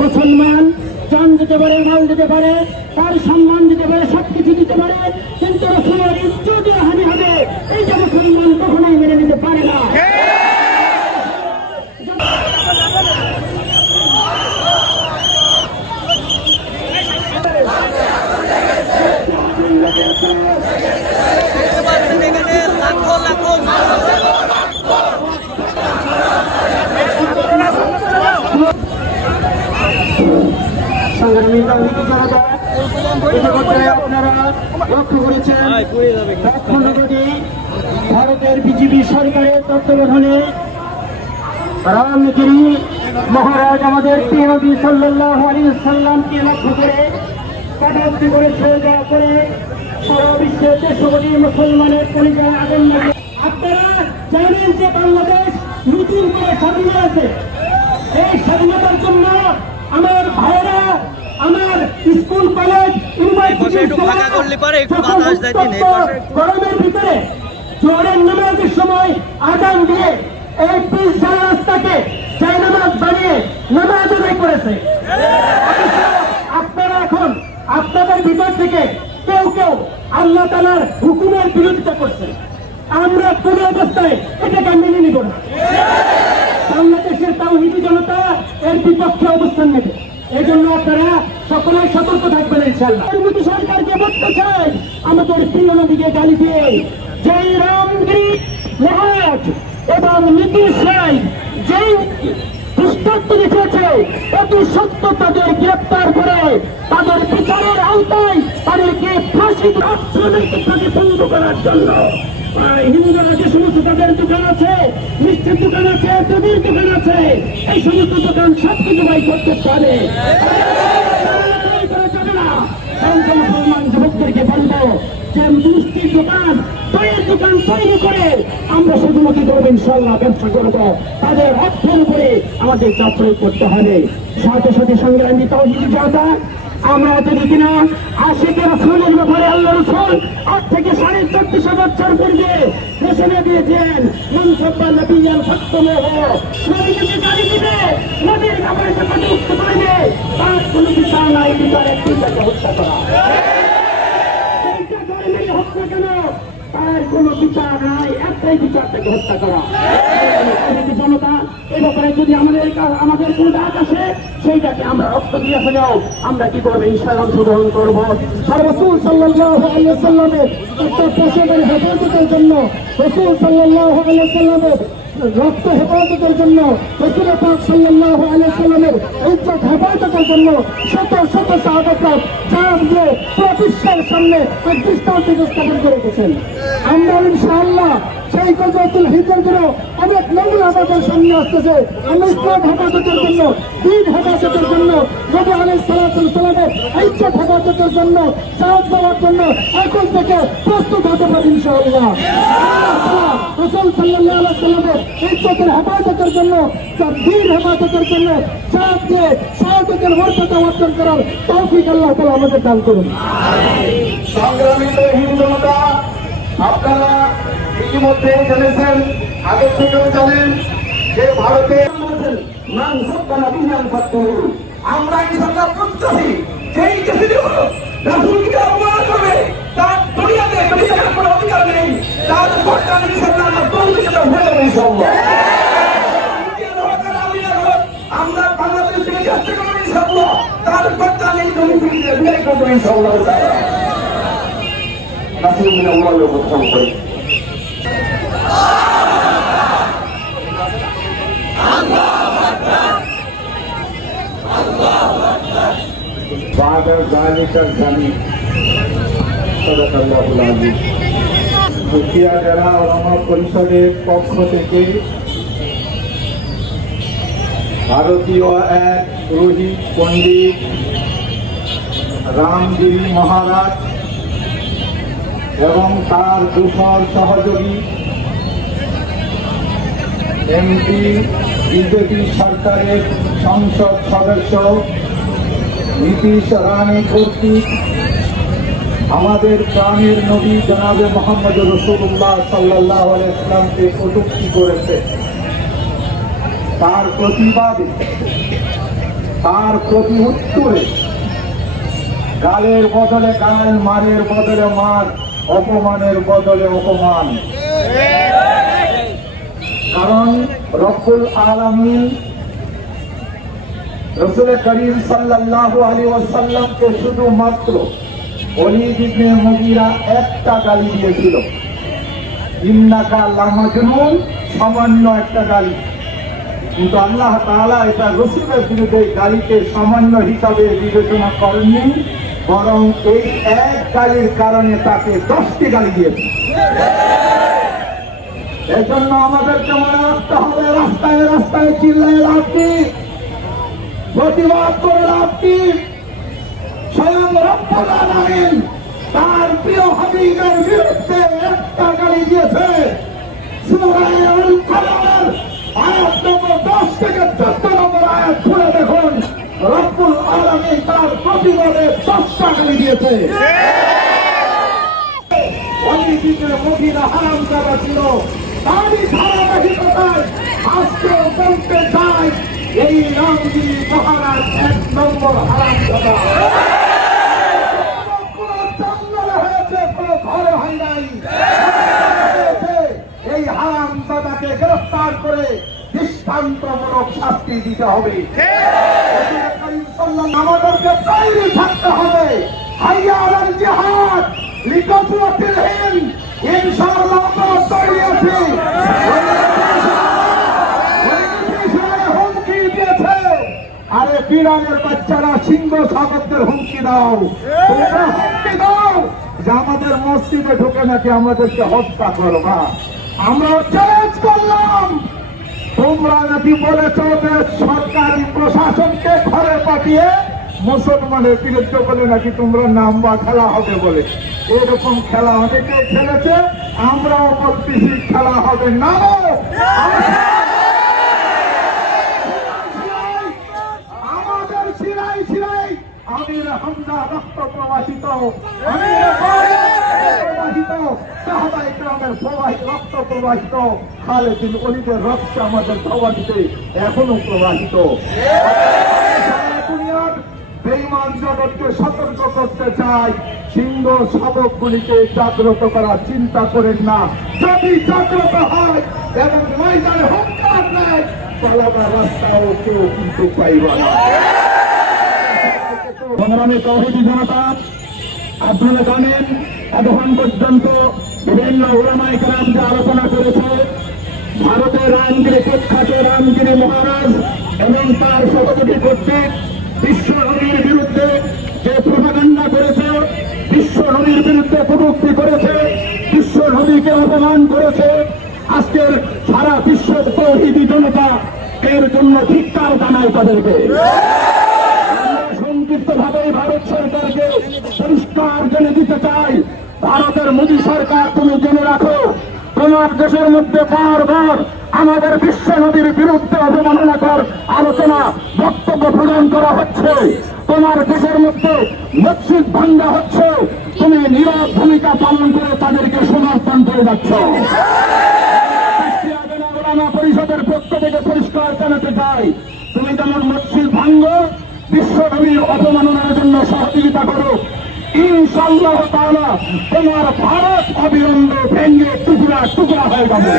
মুসলমান, জান দিতে পারে, মাল দিতে পারে, তার সম্মান দিতে পারে, সবকিছু দিতে পারে, কিন্তু রসুলের ইজ্জত হানি হবে এইটা মুসলমান কখনোই মেনে নিতে পারে না। লাখো লাখো আপনারা লক্ষ্য করেছেন লক্ষ্যনগরী ভারতের বিজেপি সরকারের তত্ত্বাবধানে রামগিরি মহারাজ আমাদের প্রিয় নবী সাল্লাহ আলী সাল্লামকে লক্ষ্য করে কটাক্তি করেছে যা করে সারা বিশ্বের দেশগুলি মুসলমানের পরিচয় আগুন লাগে। আপনারা জানেন যে বাংলাদেশ নতুন করে স্বাধীন হয়েছে। এই স্বাধীনতার জন্য আমার ভাইয়েরা আমার স্কুল কলেজ। গরমের ভিতরে জোরের নামাজের সময় আদান দিয়ে এই পিস রাস্তাকে জয় নামাজ বানিয়ে নামাজ আদায় করেছে। আপনারা এখন আপনাদের ভিতর থেকে কেউ কেউ আল্লাহ তালার হুকুমের বিরোধিতা করছে। আমরা কোন অবস্থায় এটাকে মেনে নিব না। বাংলাদেশের তাওহিদি জনতা এর বিপক্ষে অবস্থান নেবে। এই জন্য আপনারা সকলে সতর্ক থাকবেন ইনশাল্লাহ সরকারকে বলতে চাই, আমাদের প্রিয় নদীকে গালি দিয়ে জয় রামগিরি মহারাজ এবং নীতিশ রায় যেই দৃষ্টান্ত দেখিয়েছে অতি সত্য তাদের গ্রেপ্তার করে তাদের বিচারের আওতায় তাদেরকে ফাঁসি অর্থনৈতিকভাবে বন্ধ করার জন্য। হিন্দুরা যে সমস্ত তাদের দোকান আছে মিষ্টির দোকান আছে দুধের দোকান আছে। এই সমস্ত দোকান সব কিছু বাই করতে পারে। দোকান দোকান তৈরি করে আমরা ব্যবসা করব। আমাদের প্রয়োগ করতে হবে। সাথে সাথে সংগ্রামী তৌহিদি জনতা আমরা যদি কিনা আশিকে রসুলের ব্যাপারে আল্লাহ রসুল আজ থেকে সাড়ে চব্বিশশো বছর পূর্বে ঘোষণা দিয়েছেন মনসব্বা নবীয়াল সত্যমহ নবীকে গাড়ি দিবে নদীর ব্যাপারে সে কটুক্ত করবে তার কোনো বিচার নাই, বিচার একটি তাকে হত্যা করা। সেইটা করে মেরে হত্যা কেন, তার কোনো বিচার নাই একটাই বিচার তাকে হত্যা করা জনতা, এ ব্যাপারে যদি আমাদের আমাদের কোনো ডাক আসে, সেইটাকে আমরা রক্ত দিয়ে হলেও আমরা কি করব? ইনশাল্লাহ অংশগ্রহণ করব। সর্বসুল সাল্লাহ আলিয়াল্লামের একটা পোষণের হেফাজতের জন্য, রসুল সাল্লাহ আলিয়াল্লামের রক্ত হেফাজতের জন্য, রসুল পাক সাল্লাহ আলিয়াল্লামের ইজ্জত হেফাজতের জন্য শত শত সাহাবাত চাপ দিয়ে পুরো সামনে এক দৃষ্টান্ত স্থাপন করে গেছেন আমরা ইনশাআল্লাহ সেই গজতুল হিজের অনেক আমাদের সামনে আসতেছে। আমরা ইসলাম হেফাজতের জন্য দিন হেফাজতের জন্য নবী আলী সালাতুল সালামের ইজ্জত হেফাজতের জন্য সাহায্য দেওয়ার জন্য এখন থেকে প্রস্তুত হতে পারি ইনশাআল্লাহ। রসুল সাল্লাহ আলাইহি সাল্লামের ইজ্জতের হেফাজতের জন্য, তার দিন হেফাজতের জন্য সাহায্য সাহায্যের মর্যাদা অর্জন করার তৌফিক আল্লাহ তালা আমাদের দান আপনারা ইতিমধ্যে জেনেছেন আগে থেকেও জানেন যে ভারতে মান আমরা ইনশাল্লাহ প্রত্যাশী যেই দেশে হলো রাসুলকে অপমান করবে? তার দুনিয়াতে দুনিয়াতে কোনো অধিকার নেই। তার সরকার ইনশাল্লাহ আমরা তৌফিকে তো হয়ে যাবে ইনশাল্লাহ আমরা বাংলাদেশ চেষ্টা করব ইনশাল্লাহ তার সরকার এই জমি ফিরিয়ে করব ইনশাল্লাহ রাসুল আল্লাহ প্রথম করি بعد ذلك الزمين صدق الله العظيم মুখিয়া জেলা ওলামা পরিষদের পক্ষ থেকে ভারতীয় এক রোহিত পণ্ডিত রামগিরি মহারাজ এবং তার দূষর সহযোগী এমপি বিজেপি সরকারের সংসদ সদস্য নীতিশ রানী কর্তৃক আমাদের প্রাণের নবী জনাবে মোহাম্মদ রসুল্লাহ সাল্লাহ ইসলামকে কটুক্তি করেছে। তার প্রতিবাদে, তার প্রতি উত্তরে গালের বদলে গাল, মারের বদলে মার, অপমানের বদলে অপমান। কারণ রব্বুল আলমিন রসুল করিম শুধুমাত্র একটা গালি দিয়েছিল। সামান্য একটা গালি। কিন্তু আল্লাহ এটা রসুলের বিরুদ্ধে গালিকে সামান্য হিসাবে বিবেচনা করেননি, বরং এই এক গালির কারণে তাকে দশটি গালি দিয়েছে। এই জন্য আমাদেরকে মনে রাখতে হবে, রাস্তায় রাস্তায় চিল্লায় কি প্রতিবাদ করে লাভ কি? স্বয়ং রব্বুল আলামিন তার প্রিয় হাবিবের বিরুদ্ধে একটা গালি দিয়েছে। সূরা কালামের আয়াত নম্বর 10 থেকে 14 নম্বর আয়াত খুলে দেখুন। রব্বুল আলামিন তার প্রতিবাদে 10টা গালি দিয়েছে। অলিদিনের মদিনা হারাম করা ছিল, তারই ধারাবাহিকতায় এই রামগিরি মহারাজ এক নম্বর হারাম হয়েছে, এই হারাম দাদাকে গ্রেফতার করে দৃষ্টান্তমূলক শাস্তি দিতে হবে। আমাদেরকে তৈরি থাকতে হবে। হাইয়া জিহাদ লিকাফুয়াতিল আরে বিড়ালের বাচ্চারা সিংহ সাগরদের হুমকি দাও। হুমকি দাও। যে আমাদের মসজিদে ঢুকে নাকি আমাদেরকে হত্যা করবা। আমরা চ্যালেঞ্জ করলাম। তোমরা নাকি বলেছ যে সরকারি প্রশাসনকে ঘরে পাঠিয়ে মুসলমানের বিরুদ্ধে বলে নাকি তোমরা নাম বা খেলা হবে বলে। এরকম খেলা অনেকে খেলেছে। আমরাও বলতেছি খেলা হবে না আমাদের সিরাই সিরাই আমির হামজা রক্ত প্রবাহিত প্রবাহিত রক্ত প্রবাহিত রক্ত আমাদের এখনও প্রবাহিত। সতর্ক করতে সিংহ জাগ্রত করার চিন্তা করেন না। যদি জাগ্রত হয় এবং রাস্তাও কেউ কিন্তু পাইবা সংগ্রামী তৌহিদি জনতা আপনারা জানেন এতক্ষণ পর্যন্ত বিভিন্ন ওলামাই কালাম যে আলোচনা করেছে, ভারতের রামগিরি প্রখ্যাত রামগিরি মহারাজ এবং তার শতকোটি কর্তৃক বিশ্ব নদীর বিরুদ্ধে যে প্রভাকাণ্ডা করেছে, বিশ্ব নদীর বিরুদ্ধে কটুক্তি করেছে, বিশ্ব নদীকে অপমান করেছে, আজকের সারা বিশ্বের তৌহিদি জনতা এর জন্য ধিক্কার জানায় তাদেরকে। সংক্ষিপ্ত ভাবে ভারত সরকারকে পরিষ্কার জেনে দিতে চাই, ভারতের মোদী সরকার তুমি জেনে রাখো তোমার দেশের মধ্যে বারবার আমাদের বিশ্ব নদীর বিরুদ্ধে অবমাননাকর আলোচনা, বক্তব্য প্রদান করা হচ্ছে। তোমার দেশের মধ্যে মসজিদ ভাঙ্গা হচ্ছে। তুমি নীরব ভূমিকা পালন করে তাদেরকে সমর্থন করে যাচ্ছ। পরিষদের পক্ষ থেকে পরিষ্কার জানাতে চাই, তুমি যেমন মসজিদ ভাঙ্গ বিশ্বনবীর অপমাননার জন্য সহযোগিতা করো ইনশাল্লাহ তাআলা তোমার ভারত অবিলম্বে ভেঙে টুকরা টুকরা হয়ে যাবে।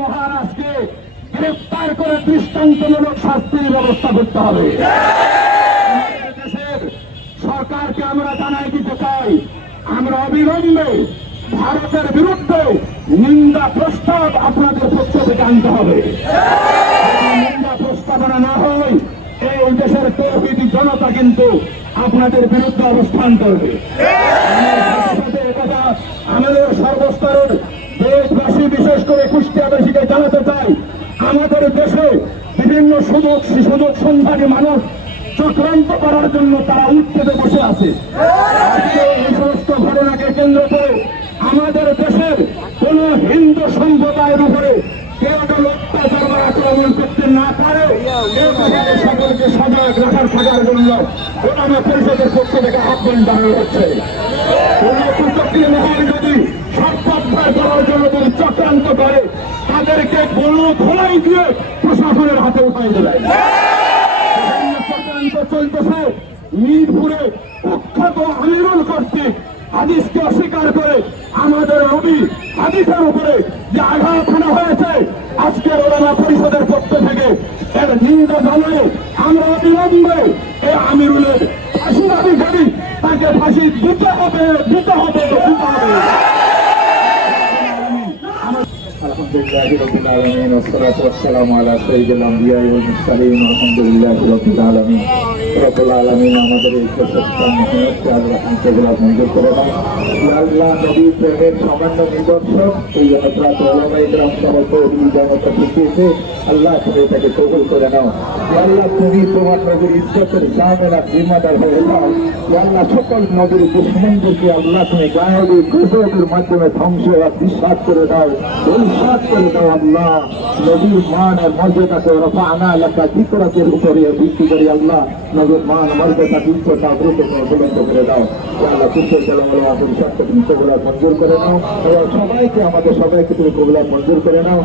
মহারাজকে গ্রেফতার করে দৃষ্টান্তমূলক শাস্তির ব্যবস্থা করতে হবে। সরকারকে আমরা জানাই দিতে চাই। আমরা অবিলম্বে ভারতের বিরুদ্ধে নিন্দা প্রস্তাব আপনাদের পক্ষ থেকে আনতে হবে। নিন্দা প্রস্তাবনা না হয়, এই দেশের তৌহিদি জনতা কিন্তু আপনাদের বিরুদ্ধে অবস্থান করবে। আমাদের সর্বস্তরের দেশবাসী, বিশেষ করে কুষ্টিয়াবাসীকে জানাতে চাই, আমাদের দেশে বিভিন্ন সুযোগ সুযোগ সন্ধানী মানুষ চক্রান্ত করার জন্য তারা উঠতে বসে আছে। এই সমস্ত ঘটনাকে কেন্দ্র করে আমাদের দেশের কোন হিন্দু সম্প্রদায়ের উপরে কেউ যেন অত্যাচার বা আক্রমণ করতে না পারে সকলকে সজাগ রাখার থাকার জন্য ওনামা পরিষদের পক্ষ থেকে আহ্বান জানানো হচ্ছে। যদি জন্য চক্রান্ত করে, তাদেরকে বড় ধোলাই দিয়ে প্রশাসনের হাতে উঠাই দেবে। চক্রান্ত চলতেছে, মিরপুরে কুখ্যাত আমিরুল কর্তৃক হাদিসকে অস্বীকার করে আমাদের রবি হাদিসের উপরে যে আঘাত আনা হয়েছে, আজকে ওলামা পরিষদের পক্ষ থেকে এর নিন্দা জানালে আমরা অবিলম্বে এই আমিরুলের ফাঁসি দাবি করি তাকে ফাঁসি দিতে হবে দিতে হবে আলহামদুলিল্লাহ রবিল আলমিন ওসলাত ওসালাম আলা সঈদুল আম্বিয়া ওয়াল মুরসালিন আলহামদুলিল্লাহ রবিল আলমিন। রবুল আলমিন আমাদের এই মঞ্জুর করে আল্লাহ, নবী, প্রেমের সামান্য নিদর্শন, এই অপরাধ ওলামাই গ্রাম সভাকে জনতা শিখিয়েছে আল্লাহ, তুমি তাকে কবুল করে নাও। আল্লাহ, তুমি তোমার নবীর ইজ্জতের জামেলা জিম্মাদার হয়ে নাও আল্লাহ, সকল নবীর দুশ্মনদেরকে আল্লাহ, তুমি গায়বী কুদরতের মাধ্যমে ধ্বংস বিশ্বাস করে দাও। বিশ্বাস করে দাও আল্লাহ। নবীর মান মর্যাদাকে রফা আনা এলাকা জিকরাতের উপরে ভিত্তি করে আল্লাহ নবীর মান মর্যাদা বিশ্বটা দ্রুতকে বুলন্দ করে দাও। আল্লাহ কুশল চালামালা আপনি সত্য তুমি কবুলা মঞ্জুর করে নাও। এবং সবাইকে, আমাদের সবাইকে তুমি কবুলা মঞ্জুর করে নাও।